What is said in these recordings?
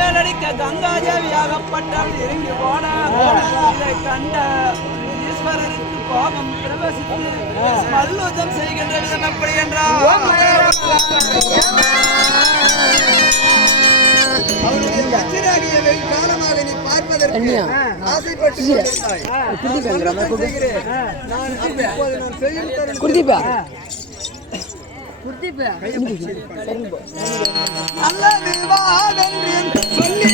வேலடிக்க கங்காதேவியாகப்பட்டால் இறங்கி போன இதை கண்ட ஈஸ்வரருக்கு கோபம் பிரவேசித்து மல்லோதம் செய்கின்ற விதம் எப்படி என்றால் அவருடைய மச்சராகிய வெகு காலமாக நீ பார்ப்பதற்கு ஆசைப்பட்டு கொண்டிருந்தாய். நல்லது வாவென்று சொல்லிய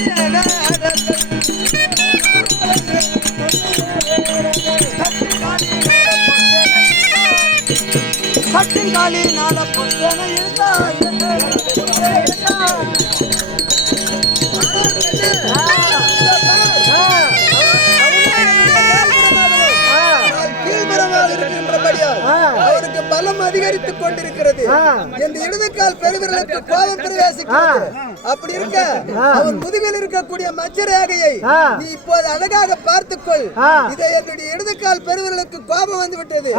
கட்டிங்காலி நாட பொத்தனை அவருக்கு பலம் அதிகரித்துக் கொண்டிருக்கிறது. இந்த இடதுகால் பெருவிரலுக்கு கோபம் பிரவேசிக்கிறது. அப்படி இருக்க அவன் முதுகில் இருக்கக்கூடிய மச்சரேகையை நீ இப்போது அழகாக பார்த்துக்கொள். இதை என்னுடைய இடதுகால் பெருவிரலுக்கு கோபம் வந்து விட்டது.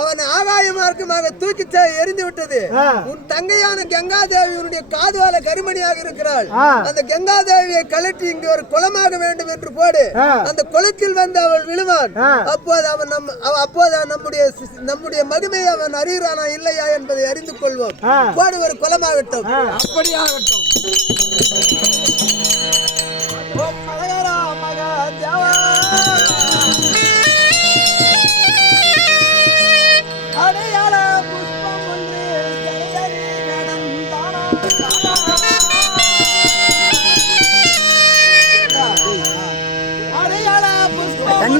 அவன் ஆகாய மார்க்கமாக தூக்கி எரிந்து விட்டது. உன் தங்கையான கங்காதேவியுடைய காதுவால கருமணியாக இருக்கிறாள். அந்த கங்காதேவியை கழற்றி இங்கு ஒரு குளமாக வேண்டும் என்று போடு. அந்த குளத்தில் வந்து அவள் விழுவான். அப்போது அவன் நம்முடைய மகிமையை அவன் அறிகிறானா இல்லையா என்பதை அறிந்து கொள்வோம். போடு ஒரு குளமாகட்டும். அப்படியாகட்டும். அடையாள புஷ்பம் ஒன்று அடையாள புஷ்பம்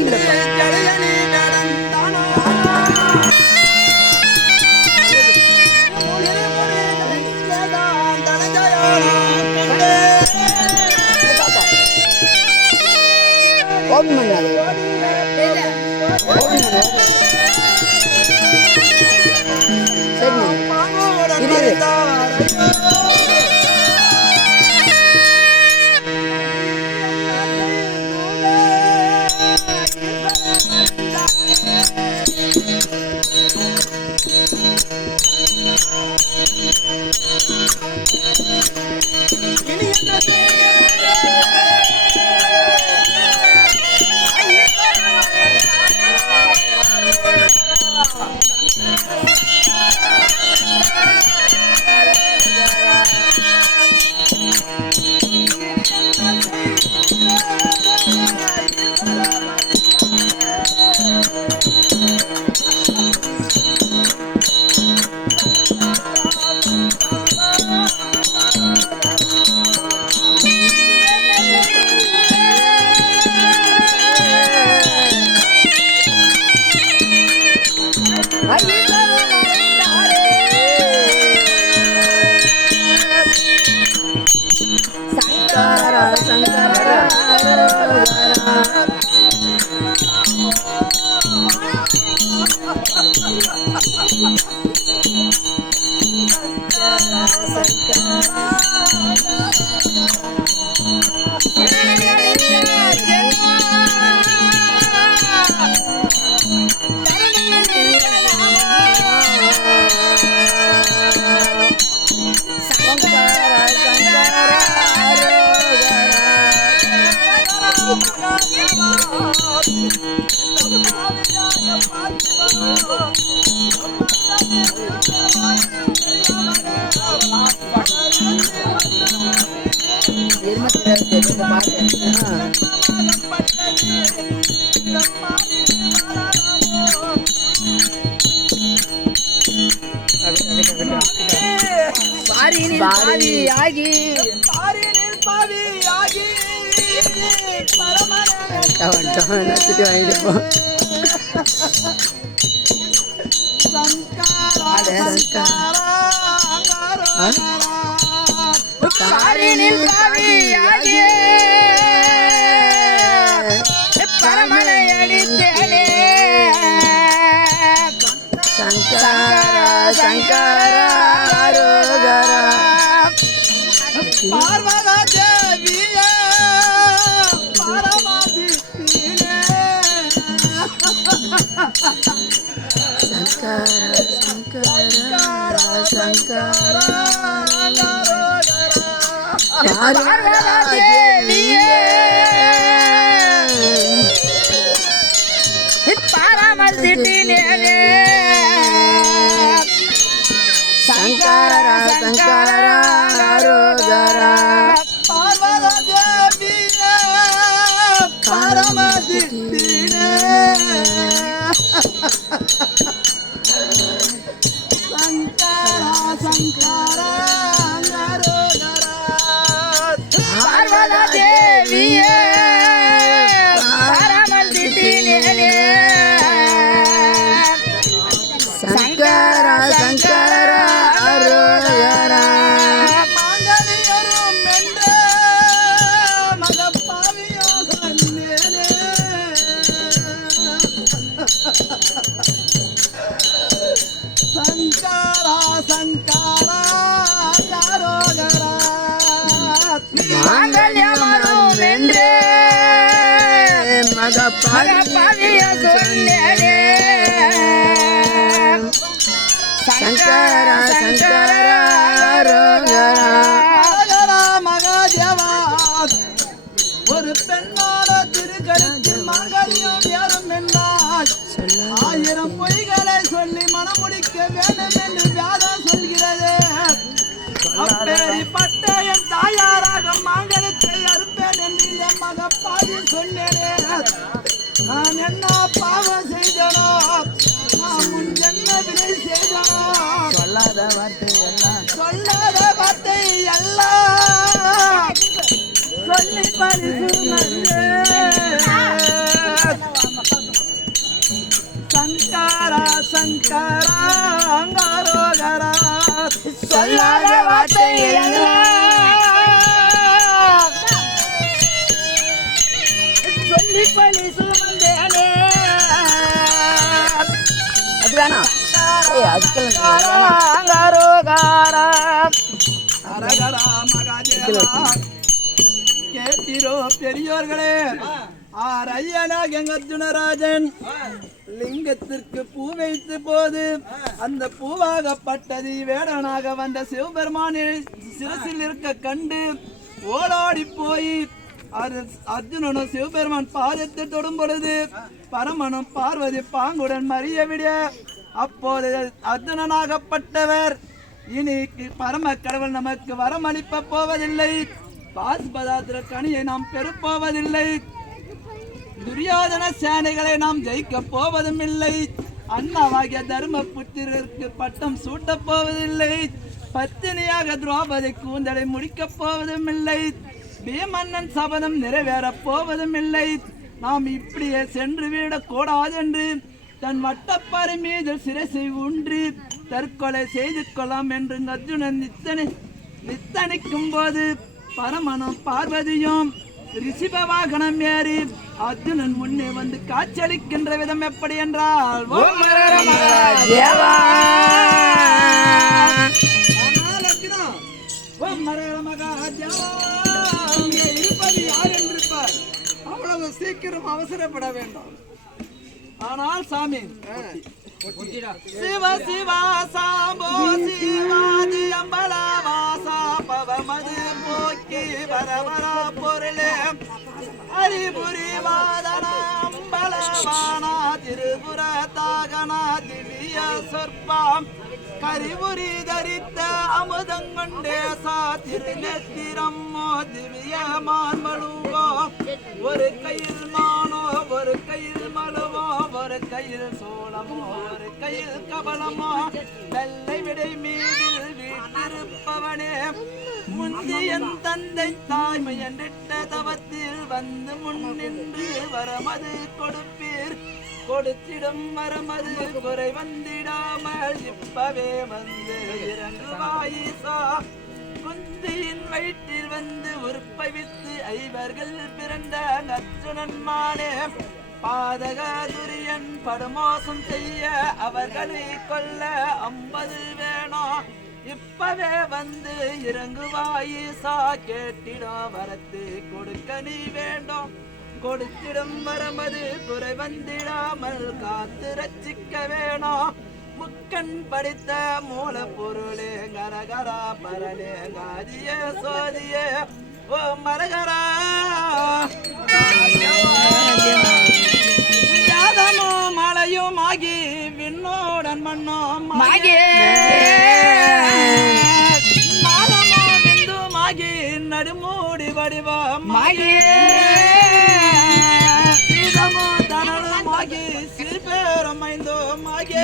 பாராமல் திட்டினேனே சங்கர சங்கர அரோகரா பார்வதா தேவியே பரமதித்தினே சங்கரா சங்கரா அரோகரா பார்வதா தேவியே பாராமல் திட்டினேனே சங்கர சங்கர அரோகரா மாங்கனியரும் என்ற மகப்பாவியோ சொன்னேனே சங்கரா சங்கரா அரோகரா மாங்கல்யமரும் என்றே மகப்பாவிய சொன்னேனே சங்கர சங்கர அரோகரா அரோகரா மகாதேவா ஒரு பெண்ணான திருக்கழுத்தில் மாங்கல்யம் ஏறும் என்றால் 1000 பொய்களை சொல்லி மனமுடிக்க வேண்டும் என்று வேதம் சொல்கிறது. அப்பேரிப்பட்ட என் தாயாராக மாங்கலத்தை அறுப்பேன் என்று என் மகப்பாடி சொன்னேனே. நான் என்ன பாவம் செய்தனோ, நான் முன் என்ன வினை செய்தனோ, சொல்லாத வார்த்தை எல்லாம் சொல்லி பரிசு சங்கரா சங்கரா அரோகரா சொல்லாத வார்த்தை சொல்லி பழி சுமந்தேனே அது வேணாம் அரோகரா அரகரா மகாதேவா கேட்டீரோ பெரியோர்களே. ஐயனாக எங்க அர்ஜுனராஜன் லிங்கத்திற்கு பூ வைத்த போது அந்த பூவாகப்பட்டது வேடனாக வந்த சிவபெருமானின் சிரசில் இருக்க கண்டு ஓடாடி போய் அர்ஜுனனும் சிவபெருமான் பாதத்தை தொடும் பொழுது பரமனும் பார்வதி பாங்குடன் மறிய விட அப்போது அர்ஜுனனாகப்பட்டவர் இனி பரம கடவுள் நமக்கு வரமளிப்ப போவதில்லை, பாஸ்பதாத்திர கனியை நாம் பெறப்போவதில்லை, துரியோதன சேனைகளை நாம் ஜெயிக்க போவதும் இல்லை, அண்ணாவாகிய தர்ம புத்திரருக்கு பட்டம் சூட்டப் போவதில்லை, பத்தினியாக திரௌபதி கூந்தலை முடிக்கப் போவதும் இல்லை, பீமன்னன் சபதம் நிறைவேறப் போவதும் இல்லை. நாம் இப்படியே சென்று விடக் கூடாது என்று தன் வட்டப்பாறை மீது சிரசை ஊன்றி தற்கொலை செய்து கொள்ளலாம் என்று அர்ஜுனன் நித்தனிக்கும் போது பரமனும் பார்வதியும் ரிஷிப வாகனம் ஏறி அர்ஜுனன் முன்னே வந்து காட்சியளிக்கின்ற விதம் எப்படி என்றால் இருப்பது யார் என்றிருப்பார். அவ்வளவு சீக்கிரம் அவசரப்பட வேண்டாம். ஆனால் சாமி சிவ சிவா சாம்போ சிவாதி அம்பலவாசா பவமது போக்கி வரவரா பொருளே ஹரிபுரி வாதனா அம்பலவானா திருபுர தாகனா திவ்ய சொற்பாம் கரிபுரி தரித்த அமுதங்கொண்டேசா திருநெத்திரம்மோ திவ்ய மான்மழுவோ ஒரு கையில் மானோ ஒரு கையில் மழுவோ ஒரு கையில் சோளமோ ஒரு கையில் கபலமோ வெள்ளை விடை மீதில் வீட்டிருப்பவனே முந்தியன் தந்தை தாய்மை என்றிட்ட தவத்தில் வந்து முன்னின்று வரமது கொடுப்பீர் கொடுத்திடும் வரமது குறை வந்திடாமல் இப்பவே வந்து இறங்குவாயிசா குந்தியின் வயிற்றில் வந்து உறுப்பை வித்து ஐவர்கள் பிறந்த அர்ஜுனன் மானே பாதக துரியன் படுமோசம் செய்ய அவர்களை கொல்ல 50 வேணும் இப்பவே வந்து இறங்குவாயிசா கேட்டிடும் வரத்து கொடுக்க நீ வேண்டும் கொடுத்திடும் வரமது குறை வந்திடாமல் காத்து ரட்சிக்க வேணும் முக்கண் படித்த மூல பொருளே கரகரா பரலே காதிய சோதியே ஓ மரகரா ஜாதமோ மலையும் ஆகி விண்ணோடன் மண்ணோம் ஆகி மாதமோ விந்துமாகி நடுமூடி வடிவம் ஆகி சீதமோ தனலுமாகி சிறுபேரும் ஐந்தோம் ஆகி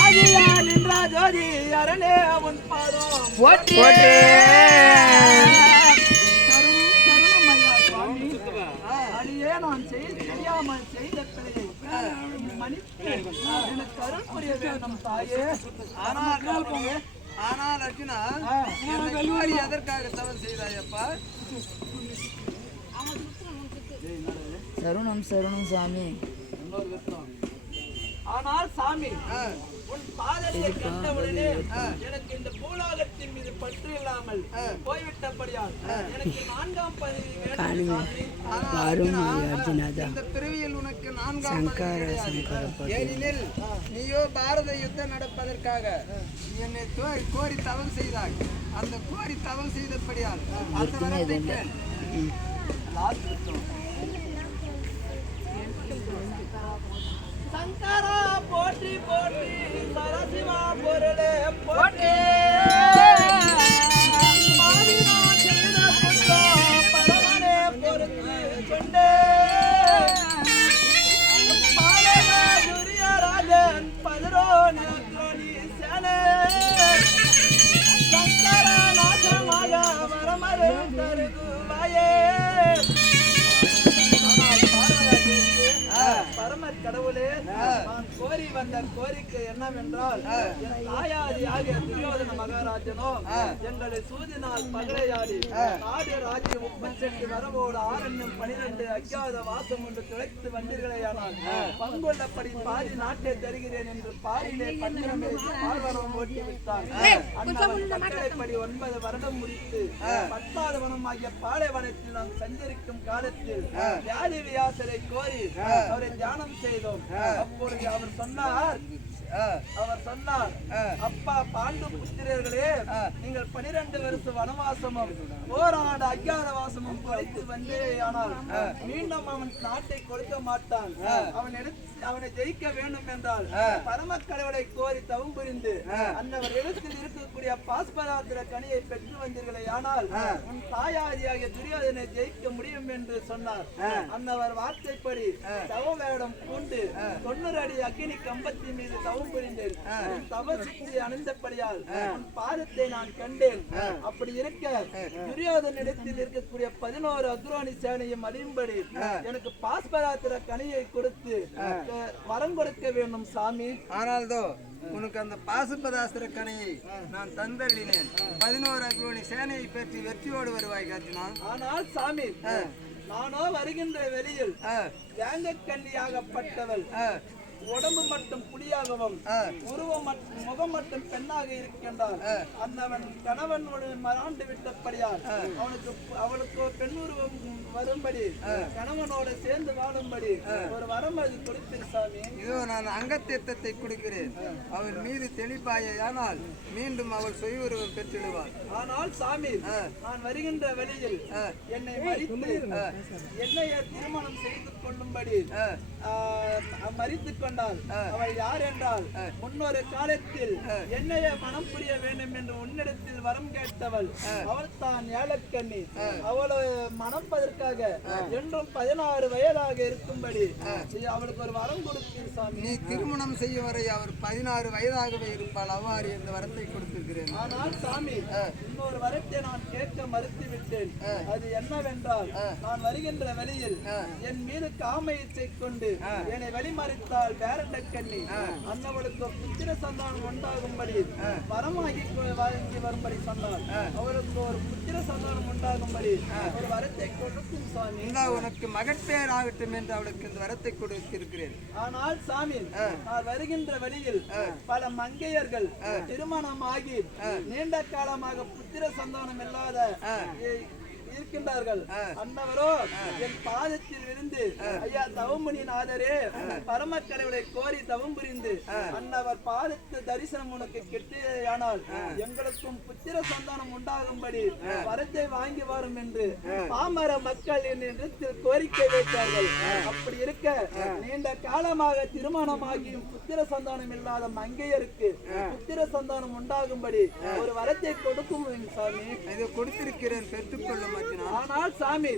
ஆகியா நின்றா ஜோதி அரணே உன் பாதம் போற்றி அடியே நான் தெரியாமல் செய்த பிழையை மன்னித்து எனக்கு அருள் புரிய வேண்டும் தாயே. ஆனால் அர்ஜுனா எதற்காக தவறு செய்தாயப்பா? சரணம் சரணம் சாமி. ஆனால் சாமி உன் பாதத்தை கண்டவுடனே எனக்கு இந்த பூலோகத்தின் மீது பற்று இல்லாமல் போய்விட்டபடியால் எனக்கு 4ஆம் பதவி வேண்டும். இந்த பிறவியில் உனக்கு 4ஆம் பதவி கிடையாது. ஏனெனில் நீயோ பாரத யுத்தம் நடப்பதற்காக என்னை கோரி தவம் செய்தாய். அந்த கோரி தவம் செய்தபடியால் அந்த வரத்தை கேள். சங்கரா போற்றி போற்றி சரசிவா பொருளே போற்றி மாவினான் செய்த குற்றம் பரமனே பொறுத்து கொண்டே பாலக துரியராஜன் பதிரோனி சேனே சங்கர நாசமாக வரமரு கருதுவாயே. பரமர் கடவுளே, நான் கோரி வந்த கோரிக்கை என்னவென்றால் என் தாயாதி ஆகிய துரியோதன மகாராஜனோ எங்களை சூதினால் பகடையாடி நாடு ராஜ்யம் 38 வரவோடு ஆரண்யம் 12 அஜ்ஞாத வாசம் ஒன்று துளைத்து வந்தீர்களேயானால் பங்குள்ளபடி பாதி நாட்டை தருகிறேன் என்று பாரிலே பன்னிரமே பார்வனம் ஓட்டி விட்டார். படி 9 வருடம் முடித்து 10வது வனமாகிய பாலைவனத்தில் நாம் சஞ்சரிக்கும் காலத்தில் வியாதி வியாசரை கோரி அவரை தியானம் செய்தோம். அப்பொழுது அவர் சொன்னார் அப்பா பாண்டு புத்திரர்களே, நீங்கள் 12 வருஷ வனவாசமும் ஓராண்டு அஜ்ஞாத வாசமும் குறைத்து வந்தே, ஆனால் மீண்டும் அவன் நாட்டை கொடுக்க மாட்டான். அவனை ஜெயிக்க வேண்டும் என்றால் பரம கடவுளை கோரி தவம் புரிந்து அன்னவர் இடத்தில் இருக்கக்கூடிய பாஸ்பராத்திர கனியை பெற்று வந்தீர்களே, ஆனால் உன் தாயாதியாகிய துரியோதனை ஜெயிக்க முடியும் என்று சொன்னார். அன்னவர் வார்த்தைப்படி தவ வேடம் பூண்டு 90 அடி அக்னி கம்பத்தின் மீது தவம் புரிந்தேன். தவ சித்தி அணிந்தபடியால் உன் பாதத்தை நான் கண்டேன். அப்படி இருக்க துரியோதனிடத்தில் இருக்கக்கூடிய 11 அக்ரோனி சேனையும் அறியும்படி எனக்கு பாஸ்பராத்திர கனியை கொடுத்து வரம் கொடுக்க வேண்டும் சாமி. ஆனால்தோ உனக்கு அந்த பாசுபதாஸ்திர கணையை நான் தந்தறினேன். 11 அக்ரோனி சேனையை பெற்று வெற்றியோடு வருவாய் காட்டினா. ஆனால் சாமி, நானோ வருகின்ற வெளியில் வேங்க கண்ணியாகப்பட்டவள், உடம்பு மட்டும் புலியாகவும் உருவம் முகம் மட்டும் பெண்ணாக இருக்கின்றார். அந்தவன் கணவனோடு மறாண்டு விட்டபடியால் அவளுக்கு பெண் உருவம் வரும்படி கணவனோடு சேர்ந்து வாழும்படி ஒரு வரம் அது கொடுத்திரு சாமி. இதோ நான் அங்கத்தீர்த்தத்தை கொடுக்கிறேன். அவள் மீது தெளிப்பாயானால் மீண்டும் அவள் சுய உருவம் பெற்றிடுவாள். ஆனால் சாமி, நான் வருகின்ற வெளியில் என்னை மறித்து என்னைய திருமணம் செய்து கொள்ளும்படி மறித்து கொண்டாள். அவள் யார் என்றால், முன்னொரு காலத்தில் என்னைய மனம் புரிய வேண்டும் என்று உன்னிடத்தில் வரம் கேட்டவள் அவள் தான் ஏலக்கண்ணி. அவளை மணப்பதற்காக என்றும் 16 வயதாக இருக்கும்படி அவளுக்கு ஒரு வரம் கொடுத்தீர் சாமி. நீ திருமணம் செய்ய வரை அவர் 16 வயதாகவே இருப்பாள். அவ்வாறு இந்த வரத்தை கொடுத்திருக்கிறேன். ஆனால் சாமி, இன்னொரு வரத்தை நான் கேட்க மறுத்து விட்டேன். அது என்னவென்றால், நான் வருகின்ற வெளியில் என் மீது காம இச்சை கொண்டு என்னை வழிமறித்தால் வேரண்டக்கண்ணி அன்னவளுக்கு புத்திர சந்தானம் உண்டாகும்படி வரமாகி வாங்கி வரும்படி சொன்னார். அவளுக்கு ஒரு புத்திர சந்தானம் உண்டாகும்படி ஒரு வரத்தை கொடுக்கும் சாமி. உனக்கு மகட்பேர் ஆகட்டும் என்று அவளுக்கு இந்த வரத்தை கொடுத்திருக்கிறேன். ஆனால் சாமி, நான் வருகின்ற வழியில் பல மங்கையர்கள் திருமணமாகி நீண்ட காலமாக புத்திர சந்தானம் இல்லாத இருக்கின்றார்கள். அன்னவரோ என் பாதத்தில் விழுந்து ஐயா தவமுனி நாதரே பரமக்கடவுளை கோரி தவம் புரிந்து அன்னவர் பாதத்து தரிசனம் உனக்கு கிட்டியானால் எங்களுக்கும் புத்திர சந்தானம் உண்டாகும்படி வரத்தை வாங்கி வரும் என்று பாமர மக்கள் என்னிடத்தில் கோரிக்கை வைத்தார்கள். அப்படி இருக்க நீண்ட காலமாக திருமணமாகியும் புத்திர சந்தானம் இல்லாத மங்கையருக்கு புத்திர சந்தானம் உண்டாகும்படி ஒரு வரத்தை கொடுக்கும் சாமி. இதை கொடுத்திருக்கிறேன், பெற்றுக்கொள்ளும். ஆனால் சாமி,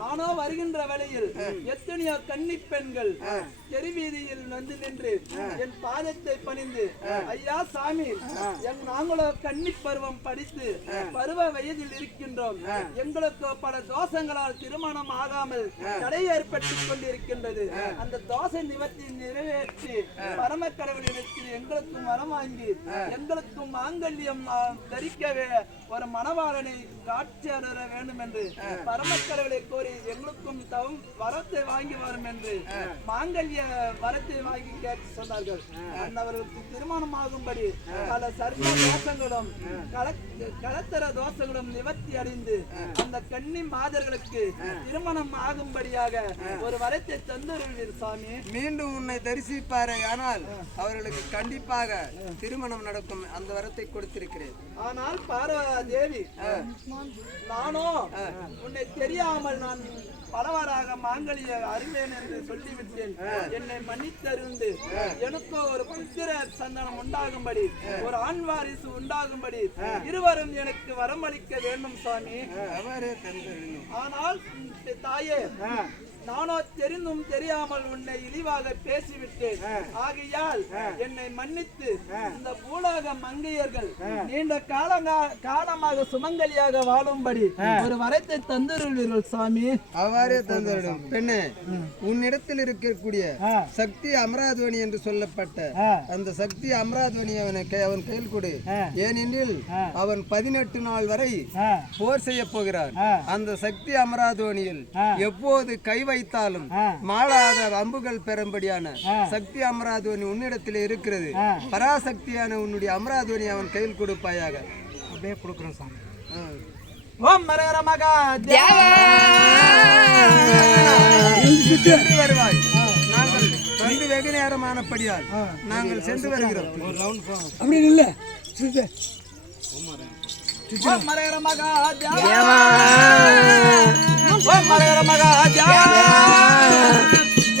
நானோ வருகின்ற வேளையில் எத்தனையோ கன்னி பெண்கள் தெருவீதியில் வந்து நின்று என் பாதத்தை பணிந்து ஐயா சாமி, நாங்களோ கன்னி பருவம் படித்து பருவ வயதில் இருக்கின்றோம், எங்களுக்கு பல தோஷங்களால் திருமணம் ஆகாமல் தடை ஏற்பட்டுக் கொண்டிருக்கின்றது. அந்த தோஷ நிவர்த்தி நிறைவேற்றி பரம கடவுளிடத்தில் எங்களுக்கும் வரம் வாங்கி எங்களுக்கும் மாங்கல்யம் தரிக்கவே ஒரு மணவாளனை காட்சி அருள வேண்டும் என்று பரமக்கடவுளை கோரி எங்களுக்கும் தவம் வரத்தை வாங்கி வரும் என்று மாங்கல்ய வரத்தை வாங்கி கேட்டு சொன்னார்கள். அவர்களுக்கு திருமணம் ஆகும்படி பல சர்வ தோஷங்களும் கலத்தர தோஷங்களும் நிவர்த்தி அடைந்து அந்த கன்னி மாதர்களுக்கு திருமணம் ஆகும்படியாக ஒரு வரத்தை தந்துருவீர் சாமி. மீண்டும் உன்னை தரிசிப்பாரே ஆனால் அவர்களுக்கு கண்டிப்பாக திருமணம் நடக்கும். அந்த வரத்தை கொடுத்திருக்கிறேன். ஆனால் பார்வதா தேவி, நானோ உன்னை தெரியாமல் நான் பலவாறாக மாங்கல்ய அறிவேன் என்று சொல்லிவிட்டேன். என்னை மன்னித்தருந்து எனக்கோ ஒரு புத்திர சந்தானம் உண்டாகும்படி ஒரு ஆண் வாரிசு உண்டாகும்படி இருவரும் எனக்கு வரமளிக்க வேண்டும் சுவாமி. ஆனால் தாயே, நானோ தெரிந்தும் தெரியாமல் உன்னை இழிவாக பேசிவிட்டேன். ஆகையால் என்னை மன்னித்து இந்த பூலோக மங்கையர்கள் நீண்ட காலமாக சுமங்கலியாக வாழும்படி ஒரு வரத்தை தந்துருவீர்கள் சுவாமி. அவ்வாறே தந்துவிடும். பெண்ணே, உன்னிடத்தில் இருக்கக்கூடிய சக்தி அமராத்வனி என்று சொல்லப்பட்ட அந்த சக்தி அமராத்வனி அவன் கையில் கொடு. ஏனெனில் அவன் 18 நாள் வரை போர் செய்ய போகிறான். அந்த சக்தி அமராத்வனியில் எப்போது கை வைத்தாலும் மாளாத அம்புகள் பெறும்படியான சக்தி அமராத்வனி உன்னிடத்தில் இருக்கிறது. பராசக்தியான உன்னுடைய அமராத்வனி அவன் கையில் கொடுப்பாயாக. அப்படியே கொடுக்கிறோம் சாமி. ஓம் மரகர மகா வருவாய். நாங்கள் வந்து வெகு நேரமானபடியால் நாங்கள் சென்று வருகிறோம். அப்படி இல்ல ஓம் மரகர மகா தேவா, ஓம் மரகர மகா தேவா,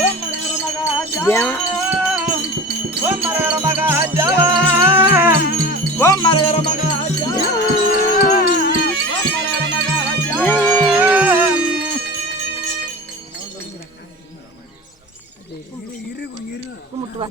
ஓம் மரகர மகா தேவா, ஓம் மரகர மகா தேவா, ஓம் மரகர மகா தேவா, ஓம் மரகர மகா தேவா. கும்பிட்டு வா.